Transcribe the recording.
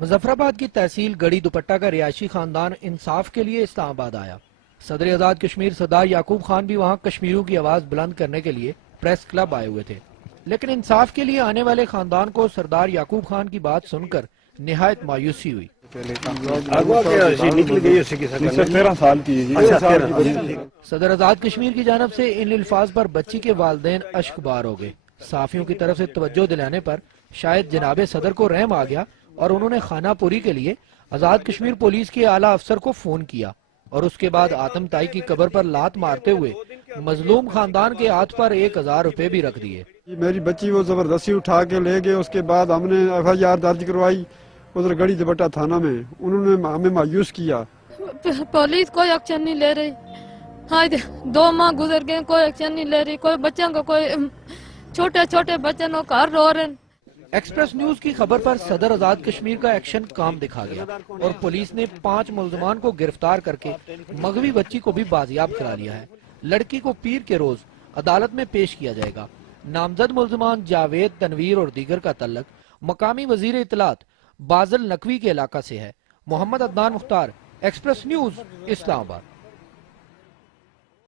مظفرآباد کی تحصیل گڑی دوپٹہ کا رہائشی خاندان انصاف کے لیے اسلام آباد آیا۔ صدر آزاد کشمیر سردار یعقوب خان بھی وہاں کشمیریوں کی آواز بلند کرنے کے لیے پریس کلب آئے ہوئے تھے، لیکن انصاف کے لیے آنے والے خاندان کو سردار یعقوب خان کی بات سن کر نہایت مایوسی ہوئی۔ صدر آزاد کشمیر کی جانب سے ان الفاظ پر بچی کے والدین اشک بار ہو گئے۔ صحافیوں کی طرف سے توجہ دلانے پر شاید جناب صدر کو رحم آ گیا اور انہوں نے خانہ پوری کے لیے آزاد کشمیر پولیس کے اعلیٰ افسر کو فون کیا اور اس کے بعد آتم تائی کی قبر پر لات مارتے ہوئے مظلوم خاندان کے ہاتھ پر 1000 روپے بھی رکھ دیے۔ میری بچی وہ زبردستی اٹھا کے لے گئے، اس کے بعد ہم نے FIR درج کروائی ادھر گڑی دوپٹہ تھانہ میں، انہوں نے ہمیں مایوس کیا۔ پولیس کوئی ایکشن نہیں لے رہی، 2 ماہ گزر گئے، کوئی ایکشن نہیں لے رہی، کوئی بچوں کو، کوئی چھوٹے چھوٹے بچوں کو گھر رو رہے ہیں۔ ایکسپریس نیوز کی خبر پر صدر آزاد کشمیر کا ایکشن کام دکھا گیا اور پولیس نے 5 ملزمان کو گرفتار کر کے مغوی بچی کو بھی بازیاب کرا لیا ہے۔ لڑکی کو پیر کے روز عدالت میں پیش کیا جائے گا۔ نامزد ملزمان جاوید، تنویر اور دیگر کا تعلق مقامی وزیر اطلاعات بازل نقوی کے علاقہ سے ہے۔ محمد عدنان مختار، ایکسپریس نیوز، اسلام آباد۔